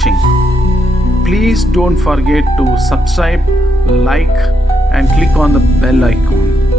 watching. Please don't forget to subscribe, like, and click on the bell icon.